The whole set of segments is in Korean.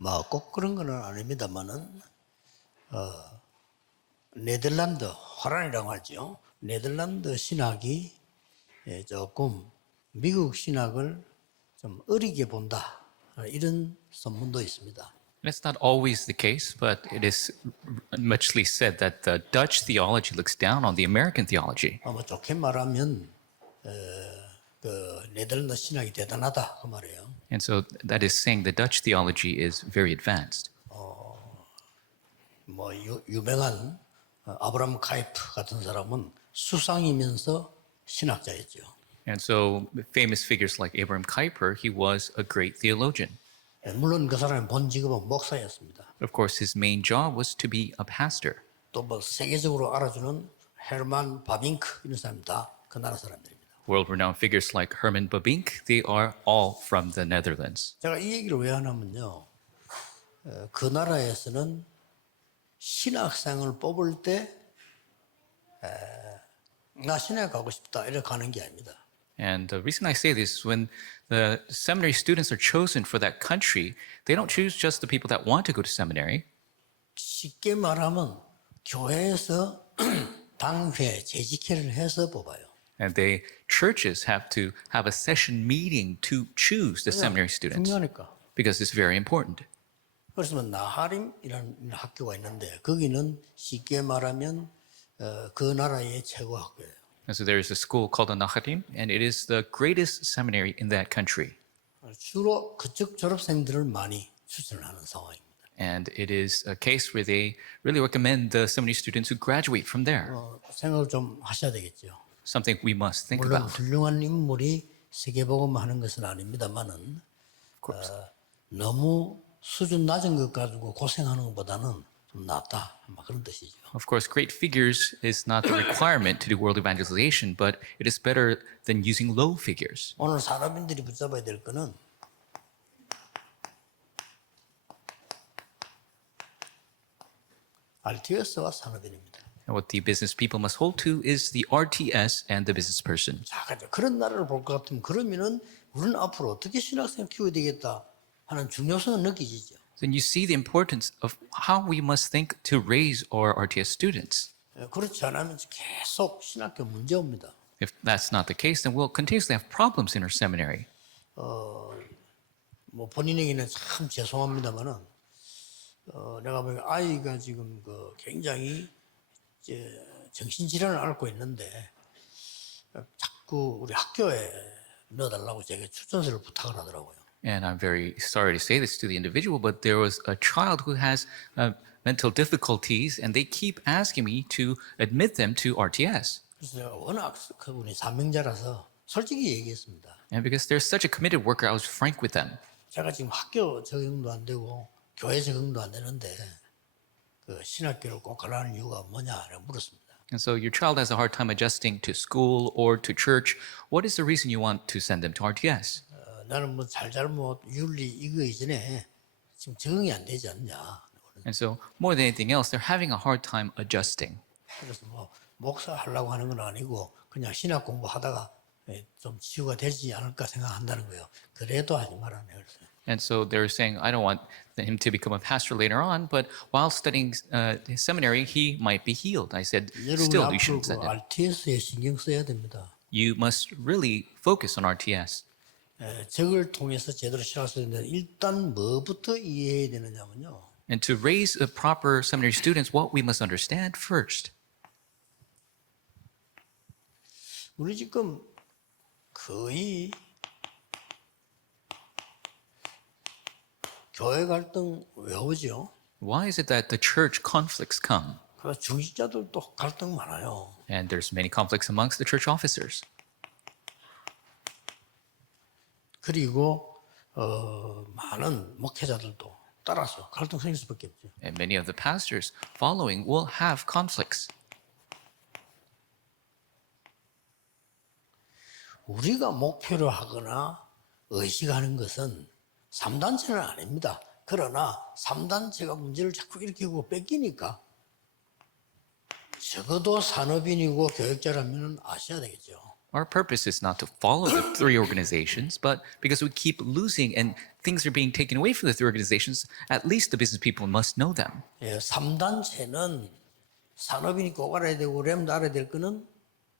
뭐 꼭 그런 건 아닙니다만은 네덜란드 화란이라고 하죠. 네덜란드 신학이 조금 미국 신학을 좀 어리게 본다 이런 소문도 있습니다. That's not always the case, but it is muchly said that the Dutch theology looks down on the American theology. 뭐 좋게 말하면 그 네덜란드 신학이 대단하다 그 말이에요. And so that is saying the Dutch theology is very advanced. 뭐 유명한 아브라함 카이프 같은 사람은 수상이면서 신학자였죠. And so famous figures like Abraham Kuyper, he was a great theologian. 물론 그 사람의 본 직업은 목사였습니다. Of course, his main job was to be a pastor. 또 뭐 세계적으로 알아주는 헤르만 바빙크 이런 사람 다 그 나라 사람들입니다. World-renowned figures like Herman Bavinck, they are all from the Netherlands. 제가 이 얘기를 왜 하냐면요. 그 나라에서는 신학생을 뽑을 때 나 신학 가고 싶다 이렇게 가는 게 아닙니다. And the reason I say this is when the seminary students are chosen for that country, they don't choose just the people that want to go to seminary. 쉽게 말하면 교회에서 당회 재직회를 해서 뽑아요. And they churches have to have a session meeting to choose the seminary students 중요하니까. because it's very important. 그래서 나하림이라는 학교가 있는데 거기는 쉽게 말하면 그 나라의 최고 학교예요. And so there is a school called the Naharim, and it is the greatest seminary in that country. 주로 그쪽 졸업생들을 많이 추천하는 상황입니다. And it is a case where they really recommend the seminary students who graduate from there. 생각을 좀 하셔야 되겠죠. Something we must think 물론 about. 훌륭한 인물이 세계복음하는 것은 아닙니다만은 너무 수준 낮은 것 가지고 고생하는 것보다는 좀 낫다 그런 뜻이죠. Of course, great figures is not the requirement to do world evangelization, but it is better than using low figures. 오늘 산업인들이 붙잡아야 될 거는 RTS와 산업인입니다. And what the business people must hold to is the RTS and the business person. 자, 그런 나라를 볼 것 같으면 그러면은 우리는 앞으로 어떻게 신학생 키워야 되겠다 하는 중요성은 느끼지죠. Then you see the importance of how we must think to raise our RTS students. 그렇지 않으면 계속 신학교 문제 옵니다. If that's not the case, then we'll continuously have problems in our seminary. 뭐 본인에게는 참 죄송합니다만은 내가 보기엔 아이가 지금 그 굉장히 이제 정신질환을 앓고 있는데 자꾸 우리 학교에 넣어달라고 제게 추천서를 부탁을 하더라고요. And I'm very sorry to say this to the individual, but there was a child who has mental difficulties, and they keep asking me to admit them to RTS. 그래서 제가 워낙 그분이 사명자라서 솔직히 얘기했습니다. And because they're such a committed worker, I was frank with them. 제가 지금 학교 적응도 안 되고 교회 적응도 안 되는데 그 신학교를 꼭 가라는 이유가 뭐냐라고 물었습니다. And so your child has a hard time adjusting to school or to church. What is the reason you want to send them to RTS? 나는 뭐 잘잘못 윤리 이거 이전에 지금 적응이 안 되지 않냐. And so more than anything else, they're having a hard time adjusting. 그래서 뭐 목사 하려고 하는 건 아니고 그냥 신학 공부하다가 좀 치유가 되지 않을까 생각한다는 거예요. 그래도 하지 말라네요. And so they're saying, I don't want him to become a pastor later on, but while studying his seminary, he might be healed. I said, still, you 여러분 앞으로 shouldn't send 그 him. RTS에 신경 써야 됩니다. You must really focus on RTS. 적을 통해서 제대로 신학을 써야 되는데 일단 뭐부터 이해해야 되느냐면요. And to raise a proper seminary students, what we must understand first. 우리 지금 거의 교회 갈등 왜 오죠? Why is it that the church conflicts come? 그 중직자들도 갈등 많아요. And there's many conflicts amongst the church officers. 그리고 많은 목회자들도 따라서 갈등 생길 수밖에 없죠. And many of the pastors following will have conflicts. 우리가 목표로 하거나 의식하는 것은 3단체는 아닙니다. 그러나 3단체가 문제를 자꾸 일으키고 뺏기니까 적어도 산업인이고 교육자라면 아셔야 되겠죠. Our purpose is not to follow the three organizations, but because we keep losing and things are being taken away from the three organizations, at least the business people must know them. 예, 3단체는 산업인이 꼭 알아야 되고 렘도 알아야 될 거는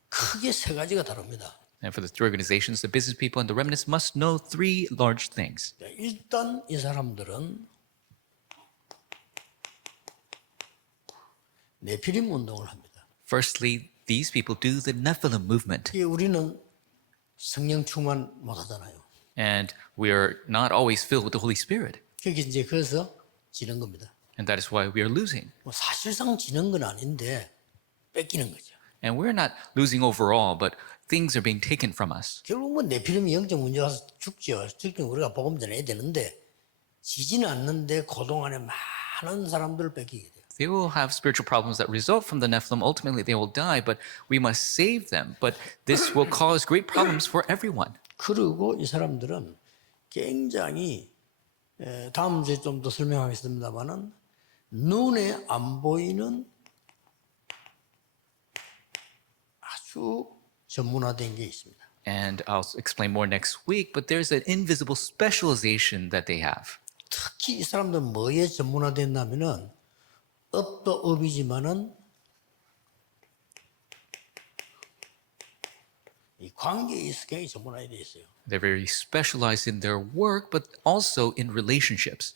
크게 세 가지가 다릅니다. And for the three organizations, the business people and the remnants must know three large things. 일단 이 사람들은 네피림 운동을 합니다. Firstly, these people do the Nephilim movement. 우리는 성령 충만 못하잖아요. And we are not always filled with the Holy Spirit. 그게 이제 그래서 지는 겁니다. And that is why we are losing. 뭐 사실상 지는 건 아닌데 뺏기는 거죠. And we're not losing overall, but things are being taken from us. 결국 뭐 네피림이 영적 문제 와서 죽죠. 죽긴 우리가 복음 전해야 되는데 지지는 않는데 그동 안에 많은 사람들을 뺏기게 돼요. They will have spiritual problems that result from the Nephilim. Ultimately, they will die, but we must save them. But this will cause great problems for everyone. 그리고 이 사람들은 굉장히 다음 주에 좀 더 설명하겠습니다만은 눈에 안 보이는 아주 전문화된 게 있습니다. And I'll explain more next week, but there's an invisible specialization that they have. 특히 이 사람들은 뭐에 전문화됐냐면은 업도 업이지만은 이 관계에 있어 굉장히 전문화돼 있어요. They're very specialized in their work, but also in relationships.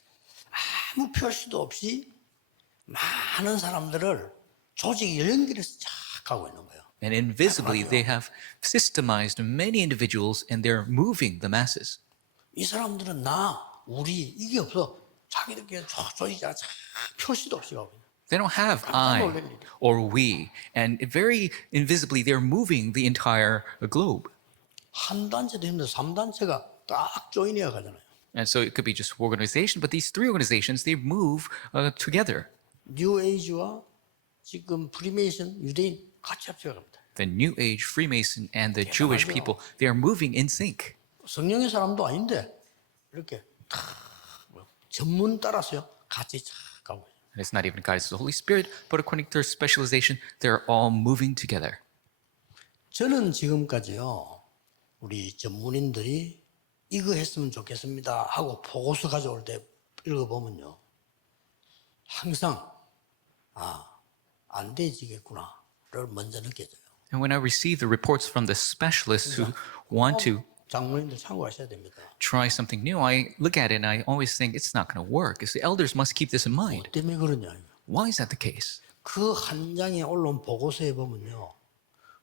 아무 표시도 없이 많은 사람들을 조직이 연결해서 쫙 가고 있는 거예요. And invisibly, they have systemized many individuals and they're moving the masses. 이 사람들은 나, 우리 이게 없어. 자기들끼리 조직이 쫙 표시도 없이 가고 있는. They don't have I or we. And very invisibly, they're moving the entire globe. 한 단체도 힘든데 3단체가 딱 조인해야 가잖아요. And so it could be just one organization, but these three organizations, they move together. 뉴 에이지와 지금 프리메이션 유대인 같이 합쳐야 갑니다. The New Age, Freemason, and the Jewish people, they are moving in sync. 성령의 사람도 아닌데 이렇게 전문 따라서요 같이 쫙 가고 있어요. And it's not even guided to the Holy Spirit, but according to their specialization, they're all moving together. 저는 지금까지요 우리 전문인들이 이거 했으면 좋겠습니다 하고 보고서 가져올 때 읽어보면요 항상 안 되지겠구나를 먼저 느껴져요. And when I receive the reports from the specialists who want to 장로님들 참고하셔야 됩니다. try something new, I look at it and I always think it's not going to work. Because the elders must keep this in mind. 때문에 그러냐? Why is that the case? 그 한 장에 올라온 보고서에 보면요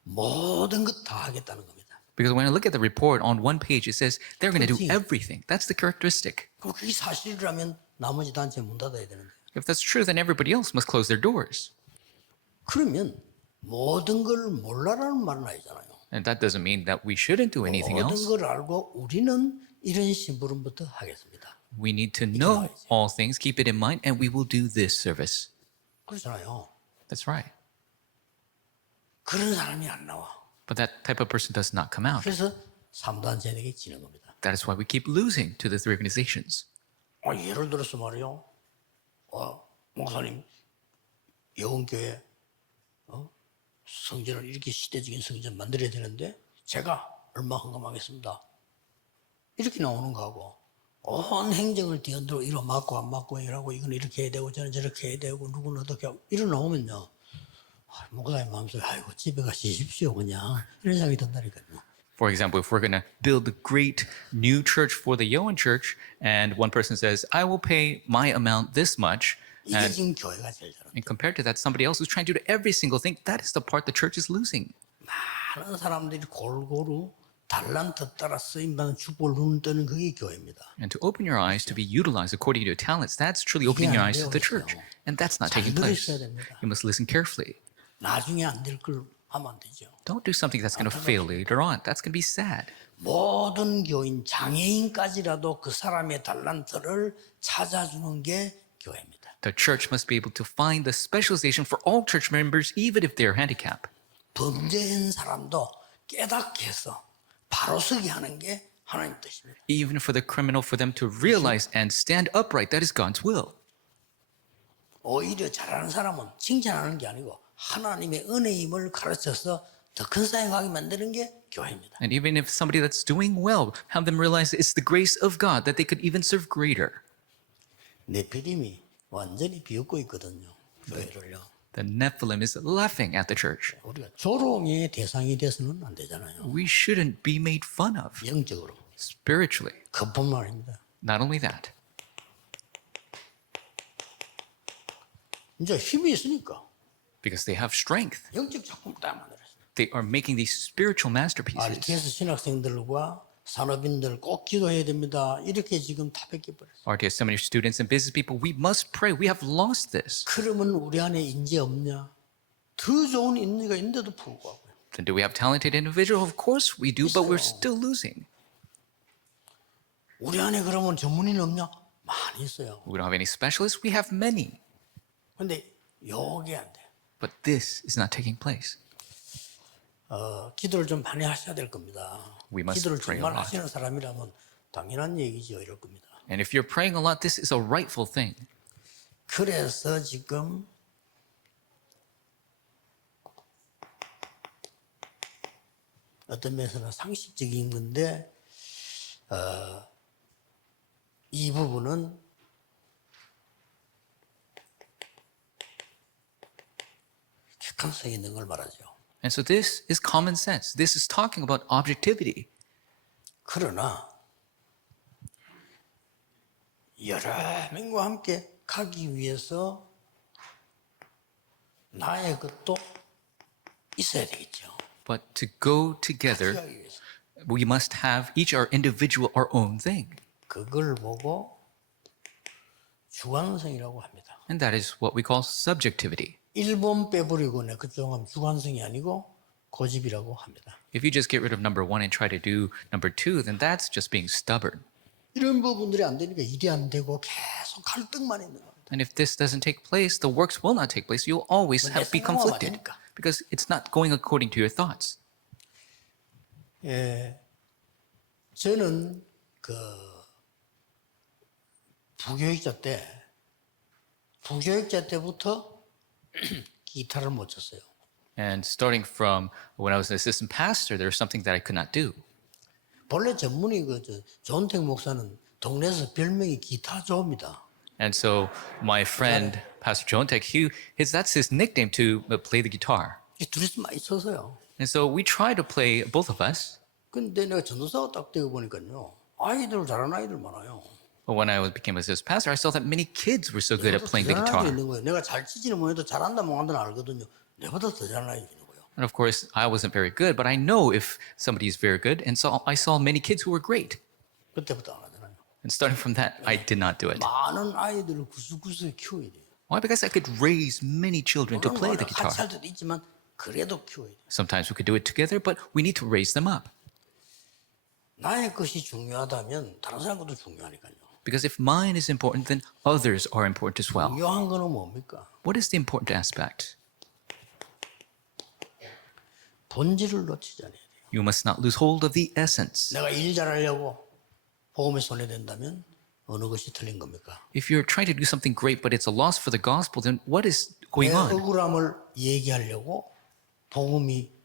모든 것 다 하겠다는 겁니다. Because when I look at the report on one page, it says they're going to do everything. That's the characteristic. 그럼 그게 사실이라면 나머지 단체 문 닫아야 되는데. If that's true, then everybody else must close their doors. 그러면 모든 걸 몰라라는 말은 아니잖아요. And that doesn't mean that we shouldn't do anything 모든 else. 걸 알고 우리는 이런 심부름부터 하겠습니다. We need to know all things, keep it in mind, and we will do this service. 그렇잖아요. That's right. 그런 사람이 안 나와. But that type of person does not come out. 그래서 3단체에게 지는 겁니다. That is why we keep losing to the three organizations. 예를 들어서 말이요. 목사님, 영원교회 성전을 이렇게 시대적인 성전 만들어야 되는데 제가 얼마 헌금하겠습니다. 이렇게 나오는 거하고 온 행정을 뒤흔들고 이거 맞고 안 맞고 이러고 이건 이렇게 해야 되고 저는 저렇게 해야 되고 누구는 어떻게 하고 이러 나오면요. 목사님 마음속에 아이고 집에 가시십시오 그냥 이런 생각이 든다니까요. For example, if we're going to build a great new church for the Yoan church, and one person says, I will pay my amount this much, 이게 지금 교회가 제일 잘하는 and compared to that, somebody else who's trying to do every single thing, that is the part the church is losing. 많은 사람들이 골고루 달란트 따라 쓰임받는 축복을 눈뜨는 그게 교회입니다. And to open your eyes to be utilized according to your talents, that's truly opening your eyes to the church. And that's not taking place. You must listen carefully. 나중에 안 될 걸 하면 안 되죠. Don't do something that's going to fail later on. That's going to be sad. 모든 교인, 장애인까지라도 그 사람의 달란트를 찾아주는 게 교회입니다. The church must be able to find the specialization for all church members, even if they're handicapped. 범죄한 사람도 깨닫게 해서 바로 서게 하는 게 하나님 뜻입니다. Even for the criminal, for them to realize and stand upright, that is God's will. 오히려 잘하는 사람은 칭찬하는 게 아니고 하나님의 은혜임을 가르쳐서 더 큰 사역하게 만드는 게 교회입니다. And even if somebody that's doing well, have them realize it's the grace of God that they could even serve greater. 네피림이 완전히 비웃고 있거든요. 교회를요. The Nephilim is laughing at the church. 우리가 조롱의 대상이 돼서는 안 되잖아요. We shouldn't be made fun of 영적으로. spiritually. 그뿐만 아닙니다. Not only that, 이제 힘이 있으니까 because they have strength. 영적 작품을 다 만들었어요. They are making these spiritual masterpieces. RTS 신학생들과 산업인들 꼭 기도해야 됩니다. 이렇게 지금 다 뺏겨버렸어요. RTS seminary students and business people, we must pray. We have lost this. 그러면 우리 안에 인재 없냐? 더 좋은 인재가 있는데도 불구하고 Then do we have talented individuals? Of course we do, but we're still losing. 우리 안에 그러면 전문인 없냐? 많이 있어요. We don't have any specialists. We have many. 근데 요게 안 돼요. But this is not taking place. 기도를 좀 많이 하셔야 될 겁니다. We must 기도를 pray a 정말 lot. 하시는 사람이라면 당연한 얘기죠. 이럴 겁니다. And if you're praying a lot, this is a rightful thing. 그래서 지금 어떤 면에서는 상식적인 건데 이 부분은 객관성이 있는 걸 말하죠. And so this is common sense. This is talking about objectivity. 그러나 여러 명과 함께 가기 위해서 나의 것도 있어야 되겠죠. But to go together, 가기 위해서. we must have each our individual, our own thing. 그걸 보고 주관성이라고 합니다. And that is what we call subjectivity. 1번 빼버리고 내 그쪽 하면 주관성이 아니고 고집이라고 합니다. If you just get rid of number one and try to do number two, then that's just being stubborn. 이런 부분들이 안 되니까 일이 안 되고 계속 갈등만 있는 겁니다. And if this doesn't take place, the works will not take place. You'll always be conflicted because it's not going according to your thoughts. 예, 저는 그 부교육자 때부터 기타를 못 쳤어요. And starting from when I was an assistant pastor, there was something that I could not do. 본래 전문이 조은택 목사는 동네에서 별명이 기타 조입니다. And so my friend, Pastor John Tech, that's his nickname to play the guitar. 둘이서 많이 쳤어요. And so we try to play, both of us. 근데 내가 전도사가 딱 되어 보니까요, 아이들 잘하는 아이들 많아요. But when I became assistant pastor, I saw that many kids were so good at playing the 잘하는 guitar. 아이들이 있는 거예요. 내가 잘 치지는 못해도 잘한다 못한다는 알거든요. 내보다 더 잘하는 아이들이 있는 거예요. And of course, I wasn't very good, but I know if somebody is very good. And so I saw many kids who were great. 그때부터 안 하잖아요. And starting from that, I did not do it. 많은 아이들을 구석구석에 키워야 돼요. Why? Because I could raise many children to play the 같이 guitar. 할 때도 있지만 그래도 키워야 돼요. Sometimes we could do it together, but we need to raise them up. 나의 것이 중요하다면 다른 사람 것도 중요하니까요. Because if mine is important, then others are important as well. 중요한 거는 뭡니까? What is the important aspect? 본질을 놓치지 않아야 돼요. You must not lose hold of the essence. 내가 일 잘하려고 복음에 손해된다면 어느 것이 틀린 겁니까? If you're trying to do something great, but it's a loss for the gospel, then what is 내 going on? 억울함을 얘기하려고 복음이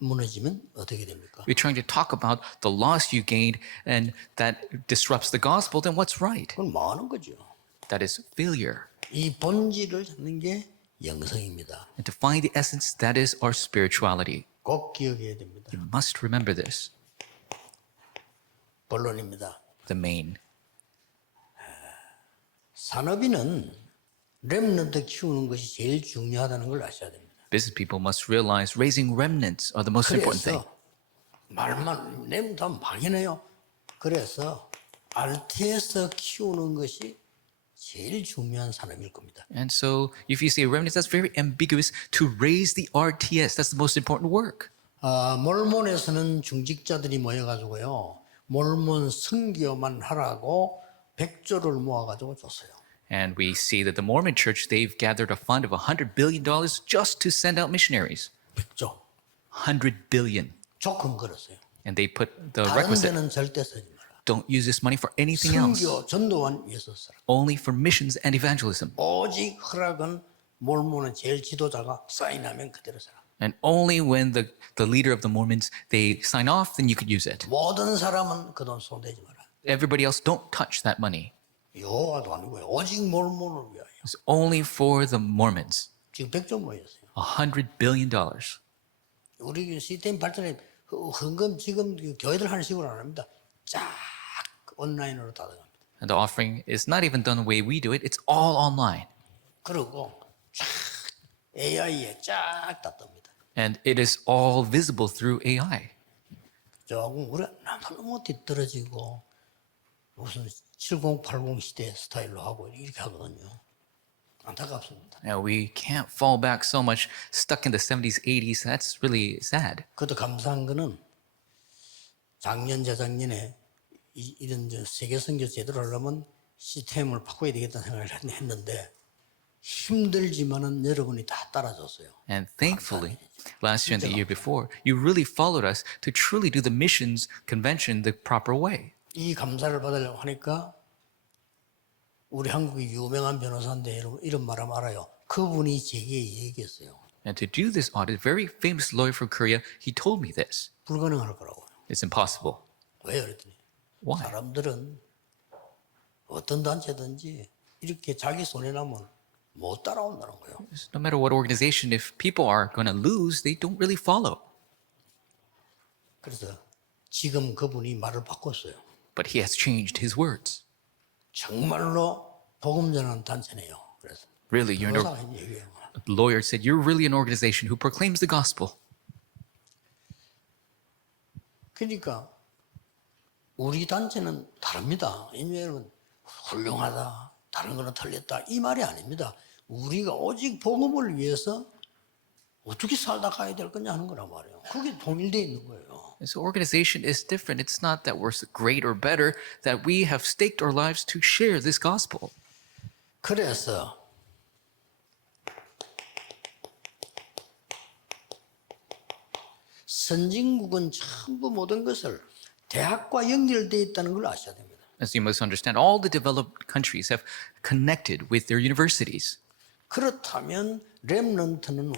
무너지면 어떻게 됩니까? You're trying to talk about the loss you gained and that disrupts the gospel, then what's right? 그건 뭐 하는 거죠? That is failure. 이 본질을 찾는 게 영성입니다. And to find the essence, that is our spirituality. 꼭 기억해야 됩니다. You must remember this. 본론입니다. The main. 산업인은 렘넌트 키우는 것이 제일 중요하다는 걸 아셔야 됩니다. Business people must realize raising remnants are the most important thing. 그래서 말만 렘넌트 하면 막연해요. 그래서 RTS 키우는 것이 제일 중요한 산업일 겁니다. And so if you say remnants, that's very ambiguous. To raise the RTS, that's the most important work. 몰몬에서는 중직자들이 모여가지고요. 몰몬 선교만 하라고 100조를 모아가지고 줬어요. And we see that the Mormon church, they've gathered a fund of $100 billion just to send out missionaries. 100조. 100 billion. 조건 걸었어요. And they put the 다른 requisite, 데는 절대 쓰지 마라. don't use this money for anything else. 선교, 전도만 위해서 써라. Only for missions and evangelism. 오직 허락은 몰몬의 제일 지도자가 사인하면 그대로 써라. And only when the leader of the Mormons, they sign off, then you could use it. 모든 사람은 그 돈 손대지 마라. Everybody else, don't touch that money. 여호와도 아니고요. 오직 몰몬을 위하여. It's only for the Mormons. 지금 100조 모였어요. $100 billion. 우리 시스템 발전에 헌금 지금 교회들 하는 식으로 안 합니다. 쫙 온라인으로 다 들어갑니다. And the offering is not even done the way we do it. It's all online. 그리고 쫙 AI에 쫙 다 뜹니다. And it is all visible through AI. 조금 우리가 너무 뒤떨어지고 무슨 7080 시대 스타일로 하고 이렇게 하거든요. 안타깝습니다. Now, we can't fall back so much, stuck in the 70s, 80s. That's really sad. 그것도 감사한 거는 작년, 재작년에 이런 세계 선교 제대로 하려면 시스템을 바꿔야 되겠다는 생각을 했는데 힘들지만은 여러분이 다 따라줬어요. And thankfully, last year and the year before, you really followed us to truly do the missions convention the proper way. 이 감사를 받으려고 하니까 우리 한국의 유명한 변호사인데 이런 말하면 알아요. 그분이 제게 얘기했어요. And to do this audit, a very famous lawyer from Korea, he told me this. 불가능할 거라고요. It's impossible. 왜요? 그랬더니 Why? 사람들은 어떤 단체든지 이렇게 자기 손에 나면 못 따라온다는 거예요. No matter what organization, if people are going to lose, they don't really follow. 그래서 지금 그분이 말을 바꿨어요. But he has changed his words. 정말로 복음 전하는 단체네요. 그래서 Really, you're an 변호사가 얘기해요. the lawyer said, you're really an organization who proclaims the gospel. 그러니까 우리 단체는 다릅니다. 왜냐하면 훌륭하다, 다른 거는 틀렸다 이 말이 아닙니다. 우리가 오직 복음을 위해서 어떻게 살다 가야 될 거냐 하는 거란 말이에요. 그게 통일되어 있는 거예요. So organization is different. It's not that we're great or better, that we have staked our lives to share this gospel. 그래서 선진국은 전부 모든 것을 대학과 연결되어 있다는 걸 아셔야 됩니다. As you must understand, all the developed countries have connected with their universities. 그렇다면 렘넌트는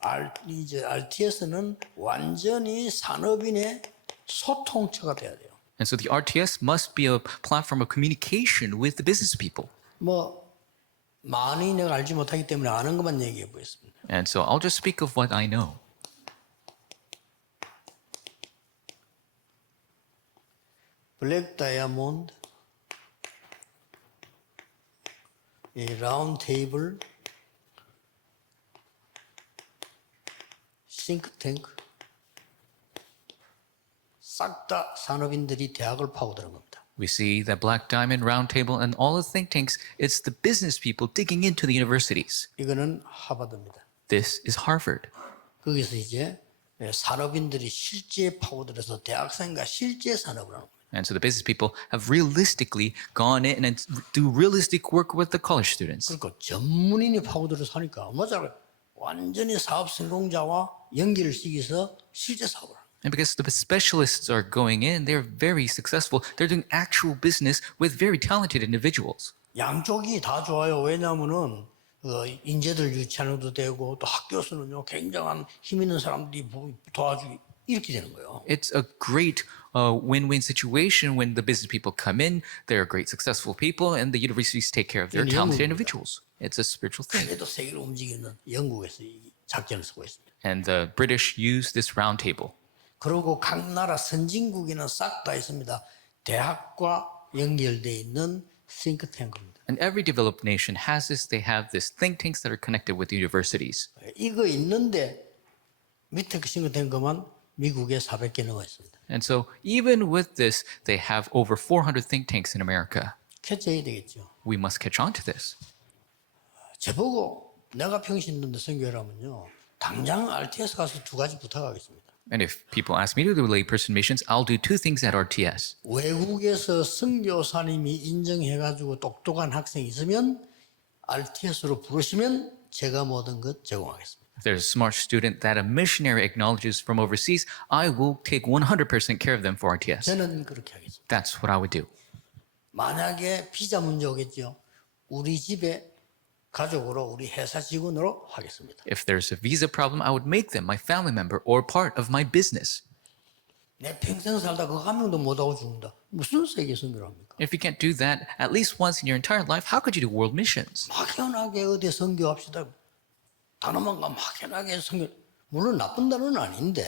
RTS는 완전히 산업인의 소통처가 돼야 돼요. And so the RTS must be a platform of communication with the business people. 뭐 많이 내가 알지 못하기 때문에 아는 것만 얘기해 보겠습니다. And so I'll just speak of what I know. 블랙 다이아몬드, 이 라운드 테이블, 싱크탱크 싹 다 산업인들이 대학을 파고드는 겁니다. We see that Black Diamond, Round Table, and all the think tanks, it's the business people digging into the universities. 이거는 하버드입니다. This is Harvard. 거기서 이제 산업인들이 실제 파고들어서 대학생과 실제 산업을 하는 겁니다. And so the business people have realistically gone in and do realistic work with the college students. 그러니까 전문인이 파고들어서 하니까 뭐죠? 완전히 사업 성공자와 연결을 시켜서 실제 사업을 합니다. And because the specialists are going in, they're very successful. They're doing actual business with very talented individuals. 양쪽이 다 좋아요. 왜냐하면은 인재들 유치하는도 되고 또 학교에서는요 굉장한 힘 있는 사람들이 도와주기 이렇게 되는 거예요. It's a great win-win situation when the business people come in. They're great, successful people, and the universities take care of their talented individuals. It's a spiritual thing. 그래도 세계를 움직이는 영국에서 이 작전을 쓰고 있습니다. And the British use this round table. 그리고 각 나라 선진국에는 싹 다 있습니다. 대학과 연결되어 있는 싱크탱크입니다. And every developed nation has this. They have this think tanks that are connected with the universities. 이거 있는데 밑에 그 싱크탱크만 미국에 400개 넘어 있습니다. And so even with this, they have over 400 think tanks in America. 캐치해야 되겠죠. We must catch on to this. 저보고 내가 평신도인데 선교하라면요. 당장 RTS 가서 두 가지 부탁하겠습니다. And if people ask me to do layperson missions, I'll do two things at RTS. 외국에서 선교사님이 인정해가지고 똑똑한 학생이 있으면 RTS로 부르시면 제가 모든 것 제공하겠습니다. If there's a smart student that a missionary acknowledges from overseas, I will take 100% care of them for RTS. 저는 그렇게 하겠습니다. That's what I would do. 만약에 비자 문제 오겠죠. 우리 집에 가족으로 우리 회사 직원으로 하겠습니다. If there's a visa problem, I would make them my family member or part of my business. 내 평생 살다 그거 한 명도 못하고 죽는다. 무슨 세계 선교를 합니까? If you can't do that at least once in your entire life, how could you do world missions? 막연하게 어디 선교합시다. 단어만가 막연하게 선교. 물론 나쁜 단어는 아닌데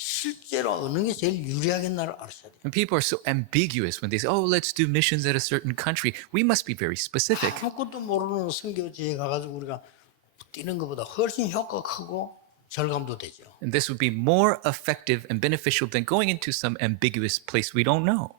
실제로 어느 게 제일 유리하겠나를 알아야 돼요. And people are so ambiguous when they say, oh, let's do missions at a certain country. We must be very specific. 아무것도 모르는 선교지에 가가지고 우리가 뛰는 것보다 훨씬 효과가 크고 절감도 되죠. And this would be more effective and beneficial than going into some ambiguous place we don't know.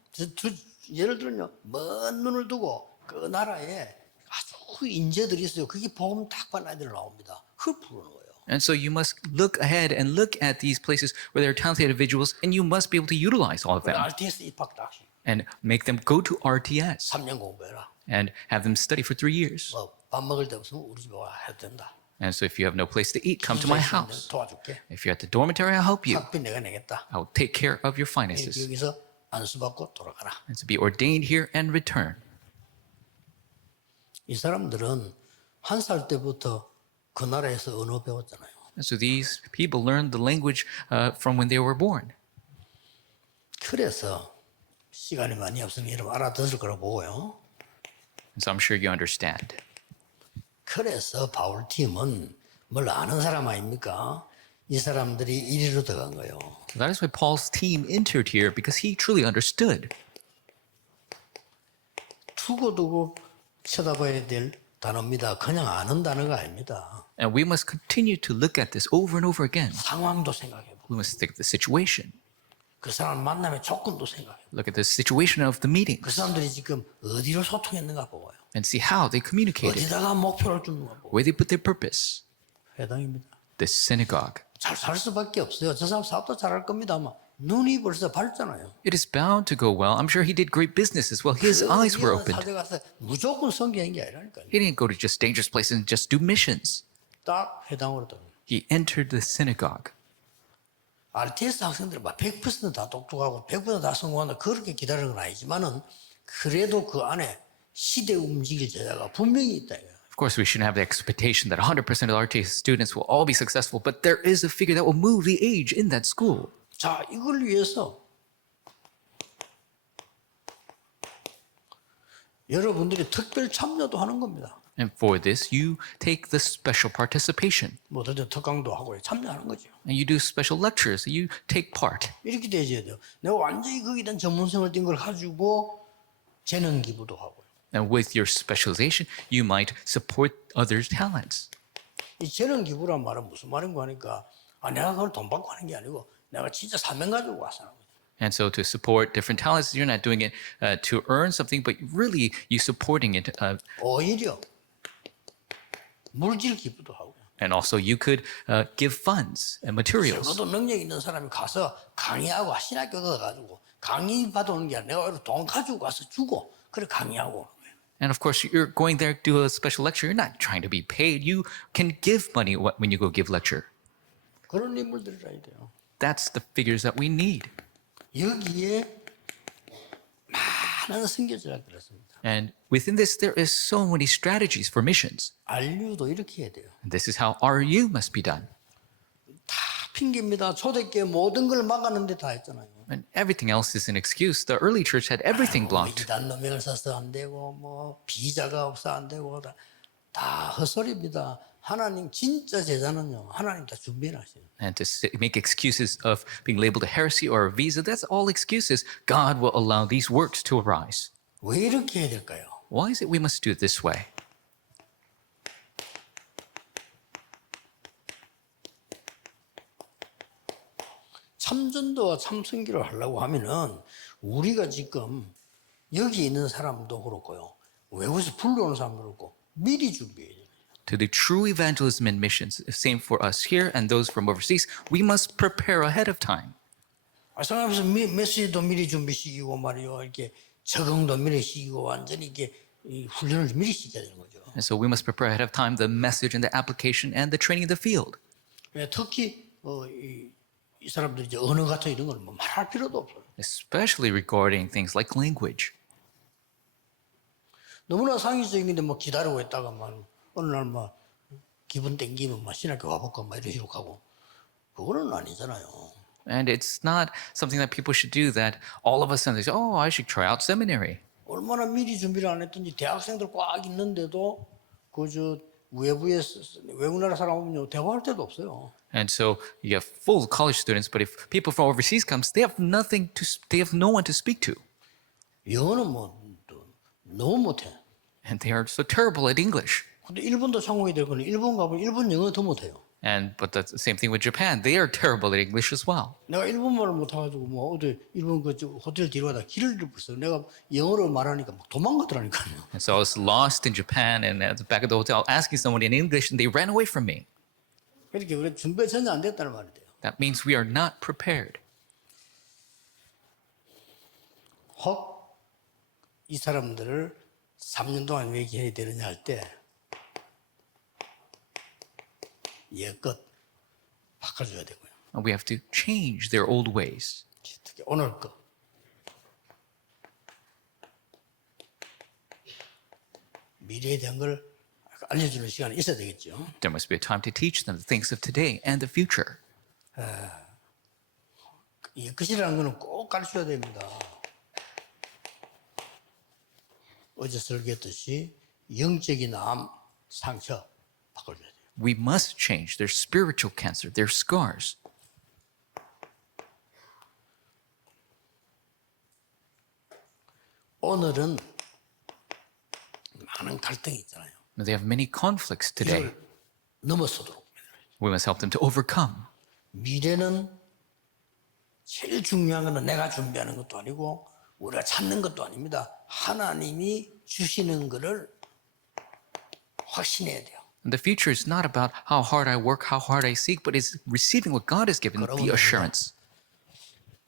예를 들면요, 먼 눈을 두고 그 나라에 아주 인재들이 있어요. 그게 복음 딱 받는 아이들 나옵니다. 그걸 부르는 거예요. And so you must look ahead and look at these places where there are talented individuals, and you must be able to utilize all of them RTS 입학 딱시 and make them go to RTS 3년 공부해라. and have them study for 3 years. 밥 먹을 데 없으면 우리 집에 와 해도 된다. And so if you have no place to eat, come to my house. 도와줄게. If you're at the dormitory, I'll help you. 학비 내가 내겠다. I will take care of your finances. 여기서 안수받고 돌아가라. And to be ordained here and return. 이 사람들은 1살 때부터 그 나라에서 언어 배웠잖아요. And so these people learned the language from when they were born. 그래서 시간이 많이 없으면 여러분 알아들을 거라고 보고요. And so I'm sure you understand. 그래서 바울 팀은 뭘 아는 사람 아닙니까? 이 사람들이 이리로 들어간 거예요. That is why Paul's team entered here, because he truly understood. 두고두고 쳐다봐야 될 단어입니다. 그냥 아는 단어가 아닙니다. And we must continue to look at this over and over again. 상황도 생각해보고 We must think of the situation. 그 사람 만남의 조건도 생각해보고 Look at the situation of the meetings 그 사람들이 지금 어디로 소통했는가 보고요. and see how they communicated, 어디다가 목표를 주는가 보고 where they put their purpose. 회당입니다. This synagogue. 잘 살 수밖에 없어요. 저 사람 사업도 잘할 겁니다. 아마 눈이 벌써 밝잖아요. It is bound to go well. I'm sure he did great business as well. His eyes were opened. 가서 무조건 성경인 게 아니라니까요. He didn't go to just dangerous places and just do missions. 딱 회당으로 들어요. He entered the synagogue. RTS 학생들은 막 100%다 똑똑하고 100%다 성공한다 그렇게 기다리는 건 아니지만은 그래도 그 안에 시대 움직일 제자가 분명히 있다. Of course, we shouldn't have the expectation that 100% of RTS students will all be successful, but there is a figure that will move the age in that school. 자, 이걸 위해서 여러분들이 특별 참여도 하는 겁니다. And for this, you take the special participation. 뭐 어떤 특강도 하고 참여하는 거죠. And you do special lectures. You take part. 이렇게 되어야 돼요. 내가 완전히 거기에 대한 전문성을 띈 걸 가지고 재능 기부도 하고요. And with your specialization, you might support others' talents. 이 재능 기부란 말은 무슨 말인가 하니까 내가 그걸 돈 받고 하는 게 아니고 내가 진짜 사명 가지고 와서 하는 거죠. And so to support different talents, you're not doing it to earn something, but really you supporting it. 오히려 물질 기부도 하고요. And also you could give funds and materials. 적어도 능력 있는 사람이 가서 강의하고 신학교 가가지고 강의 받아오는 게 아니라 내가 돈 가지고 가서 주고 그래 강의하고. And of course, you're going there to do a special lecture. You're not trying to be paid. You can give money when you go give lecture. 그런 인물들이라 돼요. That's the figures that we need. 여기에 많은 선교지가 그렇습니다. And within this, there is so many strategies for missions. RU도 이렇게 해야 돼요. And this is how RU must be done. 다 핑계입니다. 초대교회 모든 걸 막았는데 다 했잖아요. And everything else is an excuse. The early church had everything blocked. 이단 노명을 써서 안 되고 뭐 비자가 없어 안 되고 다 헛소리입니다. 하나님 진짜 제자는요. 하나님 다 준비해놨어요. And to make excuses of being labeled a heresy or a visa, that's all excuses. God will allow these works to arise. 왜 이렇게 해야 될까요? Why is it we must do it this way? 참전도와 참선기를 하려고 하면은 우리가 지금 여기 있는 사람도 그렇고요. 외국에서 불러오는 사람도 그렇고 미리 준비해야 돼요. To do true evangelism and missions, same for us here and those from overseas, we must prepare ahead of time. 생각해서 메시지도 미리 준비시키고 말이요. 이렇게 적응도 미리 시키고 완전히 이렇게 이 훈련을 미리 시켜야 되는 거죠. And so we must prepare ahead of time the message and the application and the training in the field. 특히 이 사람들이 이제 언어 같은 이런 걸 뭐 말할 필요도 없어요. Especially regarding things like language. 너무나 상식적인데 뭐 기다리고 있다가만 어느 날 막 기분 땡기면 막 신학교 와볼까 막 이런 식으로 가고 그거는 아니잖아요. And it's not something that people should do that all of a sudden they say, oh, I should try out seminary. 얼마나 미리 준비를 안 했든지 대학생들 꽉 있는데도 그저 외부에 외국 나라 사람 오면 대화할 데도 없어요. And so you have full college students, but if people from overseas comes, they have nothing to, they have no one to speak to. 영어는 뭐 너무 못해. And they are so terrible at English. 근데 일본도 상황이 될 거는 일본 가보면 일본 영어 더 못해요. But that's the same thing with Japan. They are terrible at English as well. 내가 일본말을 못해가지고 뭐 어디 일본 그 호텔 뒤로 가다 길을 잃어버렸어요. 내가 영어로 말하니까 막 도망가더라니까요. And so I was lost in Japan and at the back of the hotel asking someone in English and they ran away from me. 그렇게 우리 준비 전혀 안 됐다는 말이 돼요. That means we are not prepared. 혹 이 사람들을 3년 동안 왜 해야 되느냐 할 때 옛것 바꿔줘야 되고요. And we have to change their old ways. 특히 오늘 거 미래에 대한 걸 알려주는 시간이 있어야 되겠죠. There must be a time to teach them the things of today and the future. 옛것이라는 거는 꼭 가르쳐야 됩니다. 어제 설계했듯이 영적인 암, 상처 바꿔줘야 돼요. We must change their spiritual cancer, their scars. 오늘은 많은 갈등이 있잖아요. They have many conflicts today. 이걸 넘어서도록. We must help them to overcome. 미래는 제일 중요한 것은 내가 준비하는 것도 아니고 우리가 찾는 것도 아닙니다. 하나님이 주시는 것을 확신해야 돼요. And the future is not about how hard I work, how hard I seek, but it's receiving what God has given, the assurance.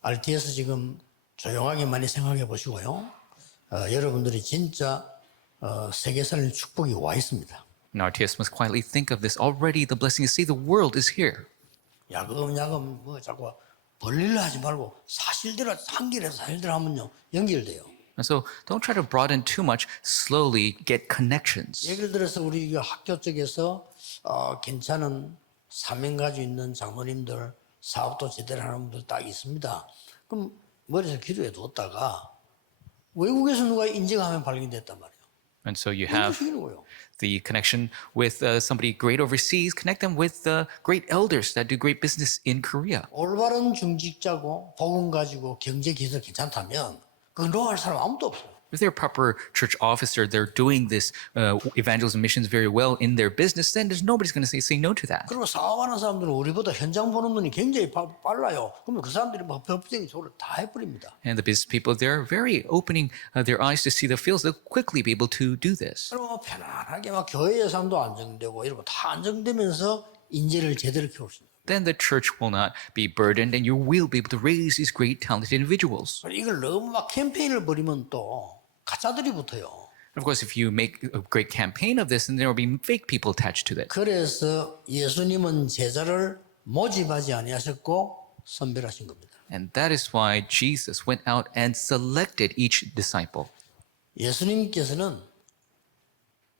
RTS 지금 조용하게 많이 생각해 보시고요. 여러분들이 진짜 세계 살릴 축복이 와 있습니다. And RTS must quietly think of this. Already the blessing is, see, the world is here. 야금 뭐 자꾸 벌리려 하지 말고 사실대로 한길에서 사실대로 하면요 연결돼요. And so don't try to broaden too much. Slowly get connections. 예를 들어서 우리 학교 쪽에서 괜찮은 사명 가지고 있는 장로님들 사업도 제대로 하는 분들 딱 있습니다. 그럼 머리에서 기도해 뒀다가 외국에서 누가 인정하면 발견됐단 말이에요. And so you have 시키는 거예요. the connection with somebody great overseas. Connect them with great elders that do great business in Korea. 올바른 중직자고 복음 가지고 경제 기술 괜찮다면 그거 노할 사람 아무도 없어요. If they're a proper church officer, they're doing this evangelism missions very well in their business, then there's nobody's going to say no to that. 그리고 사업하는 사람들은 우리보다 현장 보는 눈이 굉장히 빨라요. 그러면 그 사람들이 뭐 법적인 소리를 다 해버립니다. And the business people, they're very opening their eyes to see the fields. They'll quickly be able to do this. 그럼 편안하게 막 교회 예산도 안정되고 이러고 다 안정되면서 인재를 제대로 키울 수 있어요. Then the church will not be burdened and you will be able to raise these great talented individuals. 이걸 너무 막 캠페인을 벌이면 또 가짜들이 붙어요. Of course, if you make a great campaign of this, then there will be fake people attached to that. 그래서 예수님은 제자를 모집하지 아니하셨고 선별하신 겁니다. And that is why Jesus went out and selected each disciple. 예수님께서는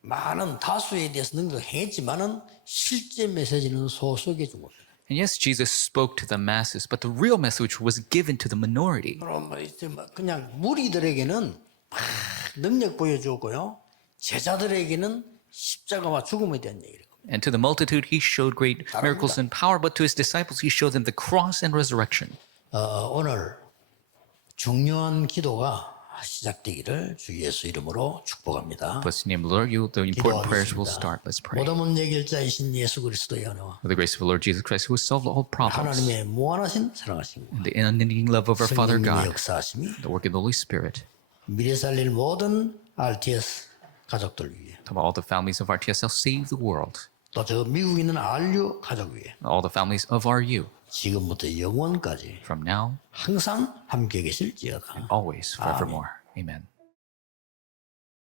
많은 다수에 대해서 능력을 행했지만은 실제 메시지는 소수에게 준 겁니다. And yes, Jesus spoke to the masses, but the real message was given to the minority. 그럼 그냥 무리들에게는 막 능력 보여주었고요. 제자들에게는 십자가와 죽음에 대한 얘기를. And to the multitude, he showed great miracles and power, but to his disciples, he showed them the cross and resurrection. 오늘 중요한 기도가 시작되기를 주 예수 이름으로 축복합니다. Bless the name of the Lord, the important prayers will start. Let's pray. 모든 문제 해결자이신 예수 그리스도의 은혜와 With the grace of the Lord Jesus Christ, who has solved all problems, 하나님의 무한하신 사랑하심, and the unending love of our Father 성령님의 God, 역사하심이 the work of the Holy Spirit, 미래 살릴 모든 RTS 가족들 위해 about all the families of RTSL, save the world, 또 저 미국에 있는 RU 가족 위해 all the families of RU, 지금부터 영원까지 from now 항상 함께 계실지어다. always, forevermore. Amen.